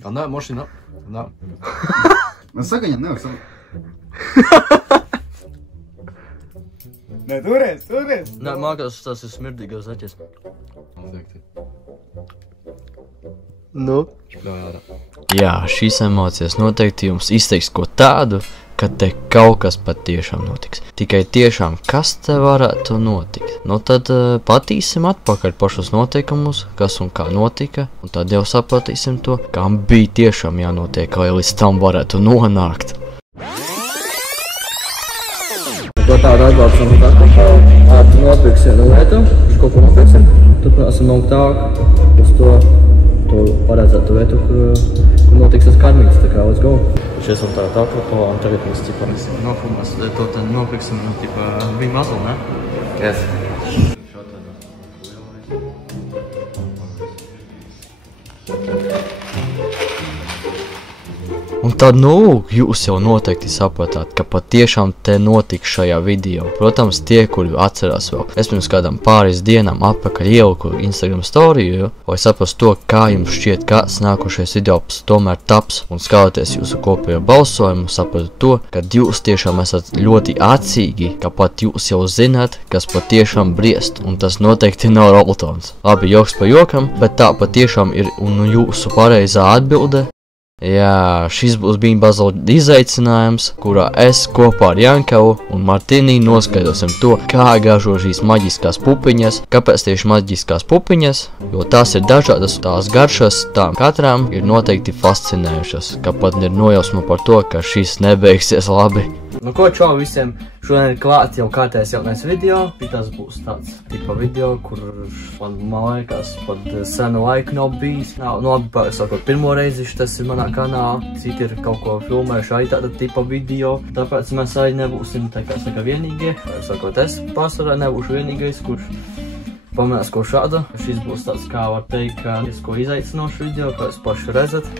Nē, mašīna. Nē. Man sagaņem, nevar sagaņem. Nē, turies! Nē, mākās tas ir smirdīgās zaķis. Nu? Jā, šīs emocijas noteikti jums izteiks ko tādu, ka te kaut kas patiešām notiks. Tikai tiešām, kas te varētu notikt? Nu tad patīsim atpakaļ pašus notikumus, kas un kā notika, un tad jau sapratīsim to, kam bija tiešām jānotiek, lai līdz tam varētu nonākt. To tādu atbalstam tā kā tu nopirksim lietu, uz kaut ko nopirksim, turpināsim nonākt tālāk uz to paredzētu vietu, kur notiks tas karmīts, tā kā let's go. Šies un tā atkopā, un tagad mēs ķipā nofilmās, to tad nopirksim, nu ķipā bija mazli, ne? Yes. Un tad, nu, jūs jau noteikti sapratāt, ka patiešām te notiks šajā video. Protams, tie, kuri atcerās vēl. Es pirms kādām pāris dienām atpakaļ ieliku Instagram storiju, lai saprastu to, kā jums šķiet, kāds nākošais video tomēr taps. Un skatoties jūsu kopējo balsojumu, sapratu to, ka jūs tiešām esat ļoti acīgi, ka pat jūs jau zināt, kas patiešām briest. Un tas noteikti nav Roltons. Labi, joks pa jokam, bet tā patiešām ir un jūsu pareizā atbilde. Jā, šis būs bija bazala izaicinājums, kurā es kopā ar Jankavu un Martīnī noskaidrosim to, kā garšo šīs maģiskās pupiņas. Kāpēc tieši maģiskās pupiņas? Jo tās ir dažādas, tās garšas, tām katrām ir noteikti fascinējušas, ka pat ir nojausma par to, ka šis nebeigsies labi. Nu ko, čau visiem, šodien ir klāt jau kārtējs jaunais video. Tas būs tāds tipa video, kur man liekas pat senu laiku nav bijis. Nu labi, sakot, pirmo reizi tas ir manā kanālā, citi ir kaut ko filmējuši arī tāda tipa video. Tāpēc mēs arī nebūsim tā kā saka vienīgie. Sakot, es pārsvarā nebūšu vienīgais, kurš pamanās ko šādu. Šis būs tāds, kā var teikt, ko izaicinošu video, kā jūs paši redzat.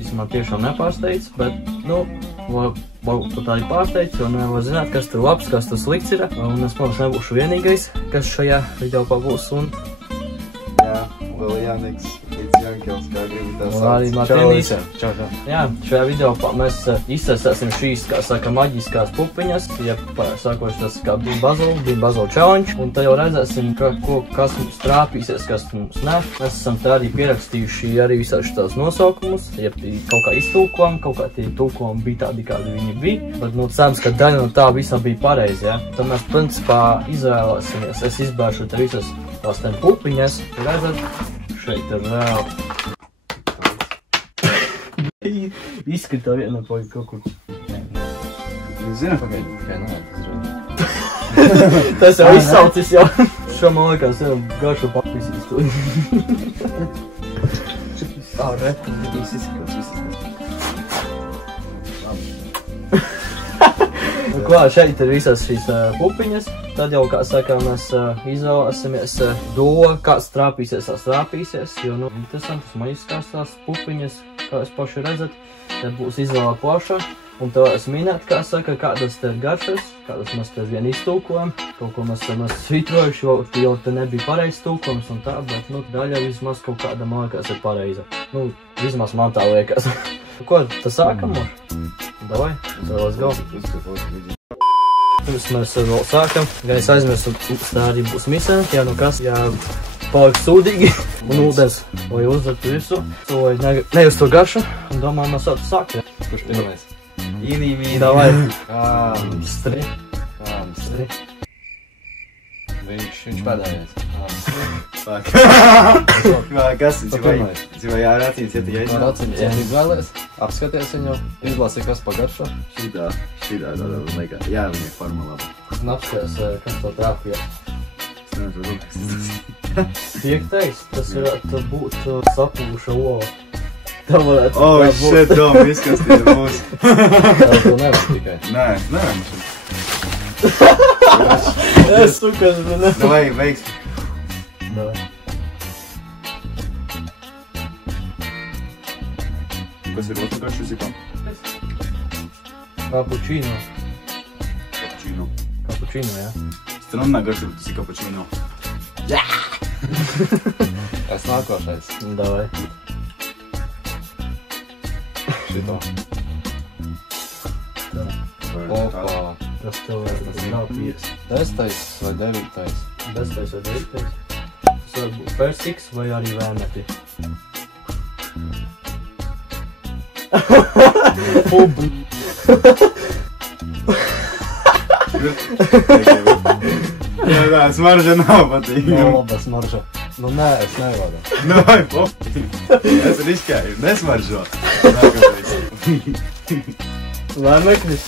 Šis man tiešām nepārsteidz, bet, nu, varbūt tā ir pārsteidz, jo nevar zināt, kas tur labs, kas tur slikts ir. Un es, protams, nebūšu vienīgais, kas šajā video pabūs. Un Jā, vēl Jāniks, līdz Jankels, kā gribu tā sauc. Un arī Martīnīs. Čau. Jā, šajā video mēs izsēsēsim šīs, kā saka, maģiskās pupiņas. Ja sākoši tas kā bija Bazala challenge. Un tad jau redzēsim, kas mums trāpīsies, kas mums ne. Mēs esam tā arī pierakstījuši arī visādi tās nosaukumus. Ja kaut kā iztulkojam, kaut kā tie tulkojumi bija tādi, kādi viņi bija. Bet, nu, cerams, ka daļa no tā visam bija pareizi, ja. Tad mēs, principā, izvēlēsimies. Es izbēršu te visas tās ten pupiņas. Redzat, šeit ir vēl. Izskatā viena poļa kaut kur. Jūs zināt, pagaidi? Tas jau izsaucis jau. Šo man liekas jau garšo papisīs to. Repi, viss izskatās. Nu, klā, šeit ir visas šīs pupiņas. Tad jau, kā saka, mēs izvēlēsimies to, kāds trāpīsies, tās trāpīsies. Jo, nu, interesantas maģiskās tās pupiņas, kā jūs paši redzat. Tad būs izvēle plaša. Un tev es minēt, kā saka, kādas te ir garšas, kādas mēs te vien iztulkojam. Kaut ko mēs svitrojuši, jo te nebija pareizs tulkojums un tā, bet, nu, daļa vismaz kaut kāda, man liekas, ir pareiza. Nu, vismaz man tā liekas. Ko, tas sākam, Mor? Davai, let's go. Pirms mēs vēl sākam, gan es aizmirstu, tā arī būs misē, ja nu kas, ja paliks sūdīgi un ūdens, lai uzvertu visu, lai nejust to garšu, un domāju, mēs varētu sākt, ja? Kurš pirmais? Īnī. Davai. Hamstri. Viņš pēdējais. Kas ir? Dzīvā jārācīns, ja tu jāizvēl? Rācīns, ja izvēlies, apskaties viņu, izlasi, kas pa garšo. Šitā tāda laikā. Jā, viņa forma laba. Un apskaties, kas to trāpīja. Es nezinu, kas tas. Piektais, tas varētu būt sapūša ola. Tā varētu būt. Shit, Dom, izkastīt mūs. Tā to nevar tikai. Nē, nevar. Es sukas, bet ne. Davai, veiks. Davai. Kas ir otru garšu zipam? Cappuccino. Cappuccino, jā. Странная гарша, tas ir cappuccino. Es nākošais. Davai. šito. Opā. Tas tev nav 5. 10. vai 9. 10. vai 9. Tas var būt persiks vai arī vēmeti. Jā, tā smarža nav patīkama. Nav laba smarža. Nu nē, es nevaru. Nu, vai popti. Es riskēju, nesmaržo. Nākamais. Vēmeklis.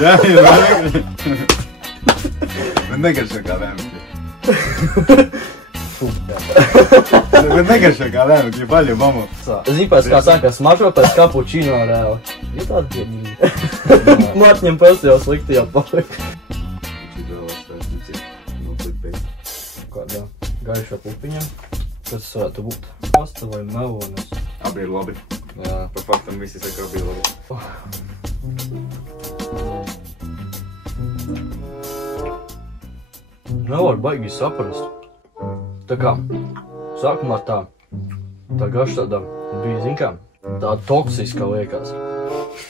Jā, ir vēmekļi. Bet negaršo kā vēmekļi. Bet negaršo kā vēmekļi, paļu mamu. Zini, pēc kā saka, smaržo pēc kapučino reāli. Ir tāda piemīga. Martņam pēc jau slikti jau palika. Kādā gaišā pupiņā. Kas varētu būt? Pasta vai melonas? Abi ir labi. Jā. Par faktam visi saka, abi ir labi. Nevar baigi saprast. Tā kā, sākumā tā garša tāda bija, zin kā, tā toksiska liekas.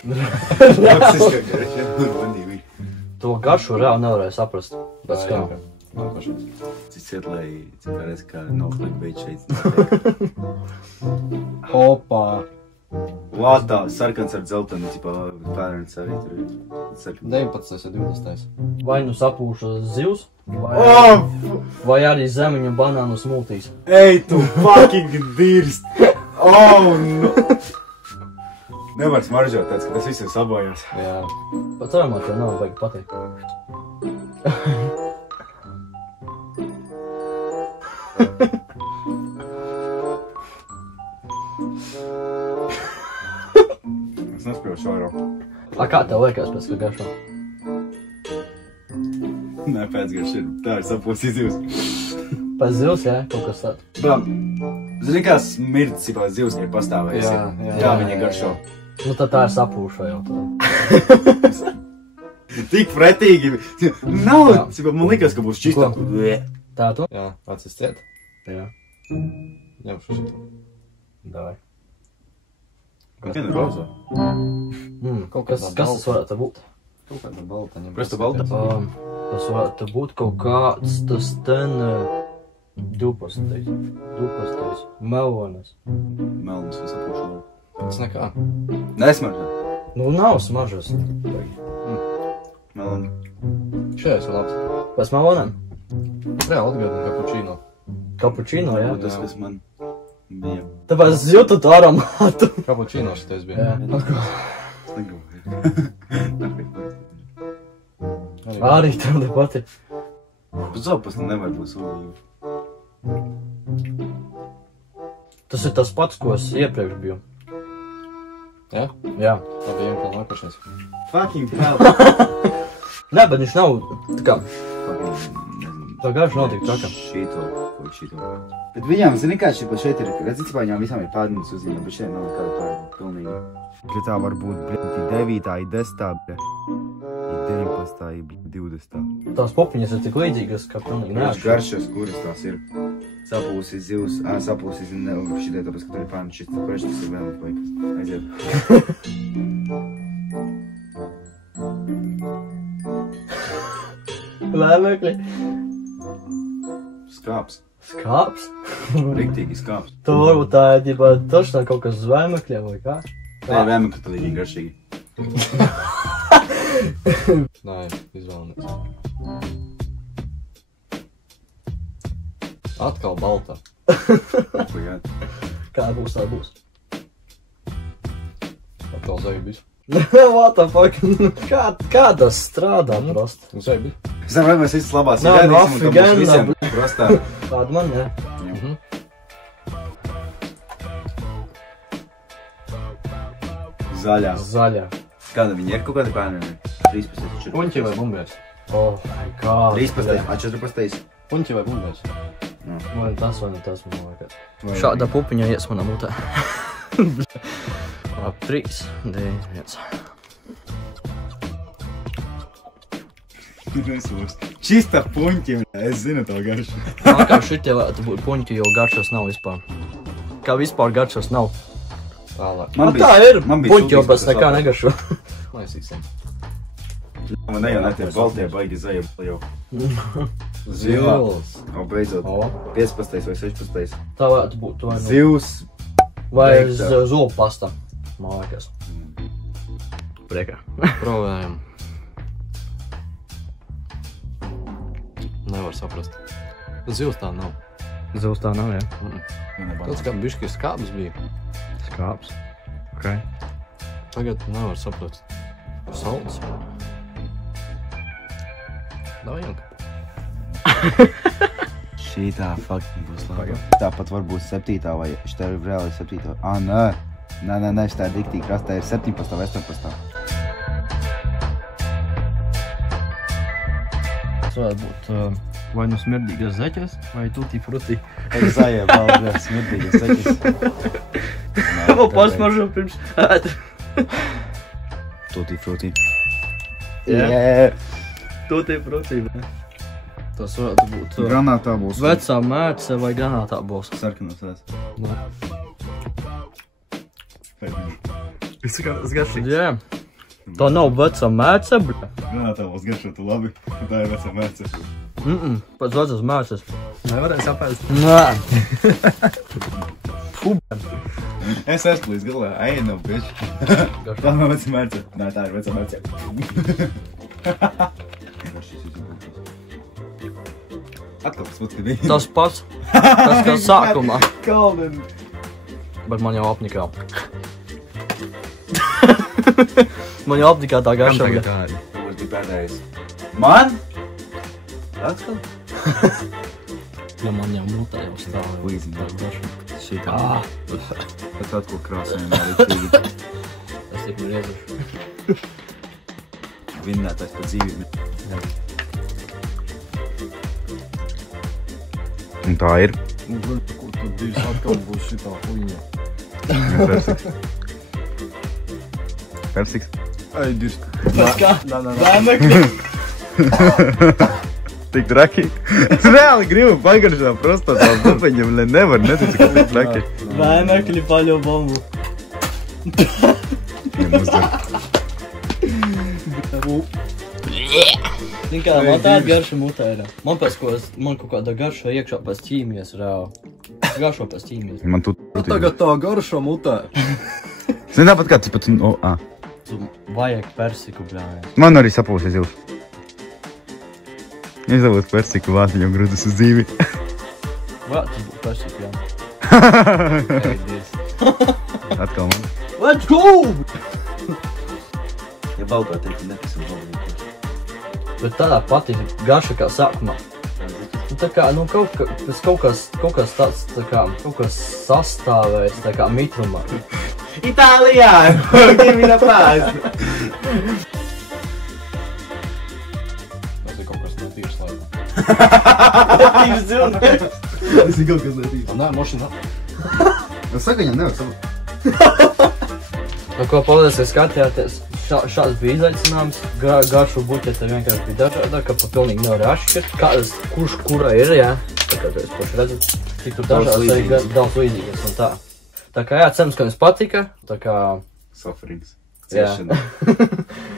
Toksiska garša, bandīvi. To garšu reāli nevarēja saprast. Pēc kā. Ciciet, lai varēs kā nav clickbait šeit. Opā. Lātā, sarkans ar dzeltenu, tipā pērns arī tur ir. 19. vai 20. Vai nu sapūša zivs, vai arī zemiņu banānu smultīs. Ej, tu fucking dirst! Oh, no! Nevar smaržot tāds, ka tas viss ir sabojās. Jā. Pēc aromā tev nav vajag pateikt. Es nespēju vairāk. Kā tev liekas pēc kā garšo? Nē, pēc garša ir. Tā ir sapūsī zivs. Pēc zivs, jā? Kaut kas tāds. Bram, zini kā smirds, cipā zivs ir pastāvējis. Kā viņa garšo. Nu tad tā ir sapūša jau tā. Tik pretīgi. Nav, cipā, man likas, ka būs čista. Tā tu? Jā, acis ciet. Jā. Ņemšu šito. Davai. Viena roza. Kas tas varētu būt? Kaut kāda balta. Presta balta? Tas varētu būt kaut kāds tas ten 12. Melonas. Melnas vai sapūšu. Tas nekā. Nesmaržā. Nu nav smaržas. Melna. Šajais ir labs. Pēc melonām? Reāli atgādina kapučino. Kapučino, jā? Tas, kas man bija. Tāpēc es jūtu to aromātu. Kapučino šitais bija. Arī tev te pati. Bet zopas nevajag būt sūdīgi. Tas ir tas pats, ko es iepriekš biju. Jā? Jā. Tā bija vienkārši nākošais. Fucking hell. Nē, bet viņš nav tā kā. Tā garša nav tik traka. Šito. Bet viņām, zini kā, šeit ir, redzi, cipā viņām visām ir pārdienas uzzīmē, bet šeit nav kāda pārdienas, pilnīgi. Ja tā var būt, bļet, 9, 10, bļet, 19, 20. Tās popiņas ir tik līdzīgas, ka pilnīgi neatšķiras. Garšas, kuras tās ir. Sapūsi zivs, sapūsi zivs, šitai, tāpēc, ka tur ir pārdienas, šis, kurš tas ir vēl laikas. Aiziet. Vēmekļi. Skāps. Skāps? Riktīgi skāps. Tu varbūt tā ir, ja točnā kaut kas uz vēmekļiem vai kā? Tā ir vēmekļi, tā līdīgi garšīgi. Nē, izvēlamies. Atkal balta. Kā būs, tā būs. Atkal zajubis. What the fuck? Kā tas strādā prost? Zajubis. Es nevaru, mēs visas labās Nē, idejas, nu, un tam būs visiem prostā. Tāda man, jā. Zaļā. Zaļā. Kāda viņa ir kaut kāda pērnēm? 13, 14. Puņķi vai bumbēs? Oh my god. 13, 14. Puņķi vai bumbēs? Vai tas, man liekas. Šāda pupiņa ies manā mutē. 3, 2, 1. Čista puņķi, es zinu to garšu. Kā šitie varētu būt puņķi, jo garšas nav vispār. Kā vispār garšas nav. Tālāk. Tā ir. Man bija Puņķobas nekā negaršo. Maisīsim. Man ne jau netie baltie baigi zaļi jau. Zils. O, beidzot. O. 15. vai 16. Tā varētu būt vai nu. Zivs. Vai Priekšā. zulu pasta. Man liekas. Priekā. Provējam. Nevar saprast. Zils tā nav. Zils tā nav, jā. Tāds kā bišķi skābs bija. Skāps. Ok. Tagad nevar saprast. Salds. Davai, Janka. Šī tā fucking būs laba. Tāpat varbūt 7. vai šitā ir reāli 7. Nē. Nē, šitā ir diktī krastā, ir 17. vai 18. Tas varētu būt vai nu smirdīgas zeķes, vai tutti frutti. Tagad zaļie baldi, smirdīgas seķis. Vēl pasmaržo pirms ēd. Tutti frutti. Jā. Tutti frutti. Tas varētu būt Granātā būs. vecā mērce vai granātā būs. Sarkanos ēs. Viss garšīgs. Jā. Tā nav vecā mērce, bļa. Granātā būs garšotu labi. Tā ir vecā mērce. Pēc vecās mērces. Nevarēja sapēst. Nē. Es esmu līdz galā. Ainam, bišķi. Tā nav vecā mērce. Nē, tā ir vecā mērce. Atkal tas pats, kad viņi. Tas pats. Tas kā sākumā. Kalden. Bet man jau apnikā. Man jau apnikā tā garša. bļa. Tā ir. Būs bija pēdējais. Man? Atkal? Ja man jau mutē jau stāv. Līdzi. Tā garša. Šī tā. Bet atkal krāsējumā rīktīgi. Es tik riezušu. Vinnētājs pa dzīvi. Un tā ir. Kur tad divas atkal būs šitā huiņa? Persiks. Persiks. Ai, divas. Pēc kā? Nē. Tik traki. Es reāli gribu pagaršāt prosto tām pupiņam, lai nevar neticu, ka tik traki. Vēmekļi paļo bombu. Viņam uzdara. Zin kā, man tāda garša mutē ir. Man pēc ko, man kaut kāda garša iekšā pēc ķīmies reāli. Es garšo pēc ķīmies. Man tu... Tagad tā garša mutē. Zini tāpat kā cipat... Tu vajag persiku, bļājies. Man arī sapūsies zivs. Izdevot persiku vātiņu grudus uz dzīvi. Varētu būt persiku, jā. Ei, dievs. Atkal man. Let's go! Ja baltā teikt, nepasim baltā. Bet tādā pati garša kā sākumā. Nu tā kā, nu kaut kas tāds, tā kā, kaut kas sastāvēs, tā kā mitrumā. Itālijā! Give me the pass! Tas ir kaut kas netīrs laikam. Tīvs dzīvnieks. Tas ir kaut kas netīvs. Nē, mašina. Es saka, viņam nevar savu. No ko paldies, ka skatījāties. Šāds bija izaicinājums. Garšu buķete vienkārši bija dažādā, ka pa pilnīgi nevar atšķirt. Kurš kura ir, jā. Tā kā jūs paši redzat. Tik tur dažādas arī daudz līdzīgas un tā. Tā kā jā, cerams, ka jums patika. Tā kā... Sufferings. Jā. Ciešana.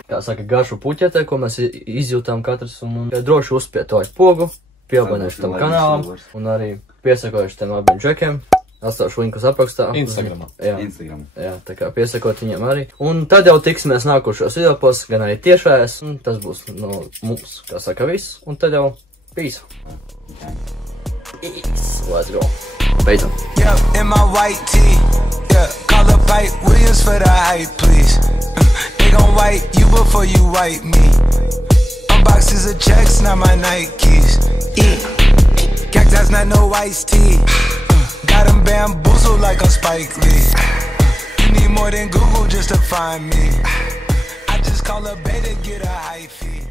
Kā saka, garšu puķetē, ko mēs izjūtām katrs. Un droši uzspiet to pogu, pieabonēšu tam kanālam. Un arī piesakojuši tiem abiem džekiem. Atstāšu linkus aprakstā. Instagramā. Jā. Instagram. Jā, tā kā piesakot viņiem arī. Un tad jau tiksimies nākošos videopos, gan arī tiešājās. Un tas būs no mums, kā saka, viss. Un tad jau peace. Let's go. Beidzam. Yeah, in my white tee. Yeah, call up Pipe Williams for the hype, please. They gon' wipe you before you wipe me. Unboxes of checks, not my Nikes. Cactus, not no iced tea. Got them bamboozled like I'm Spike Lee. You need more than Google just to find me. I just call a beta, get a hype fee.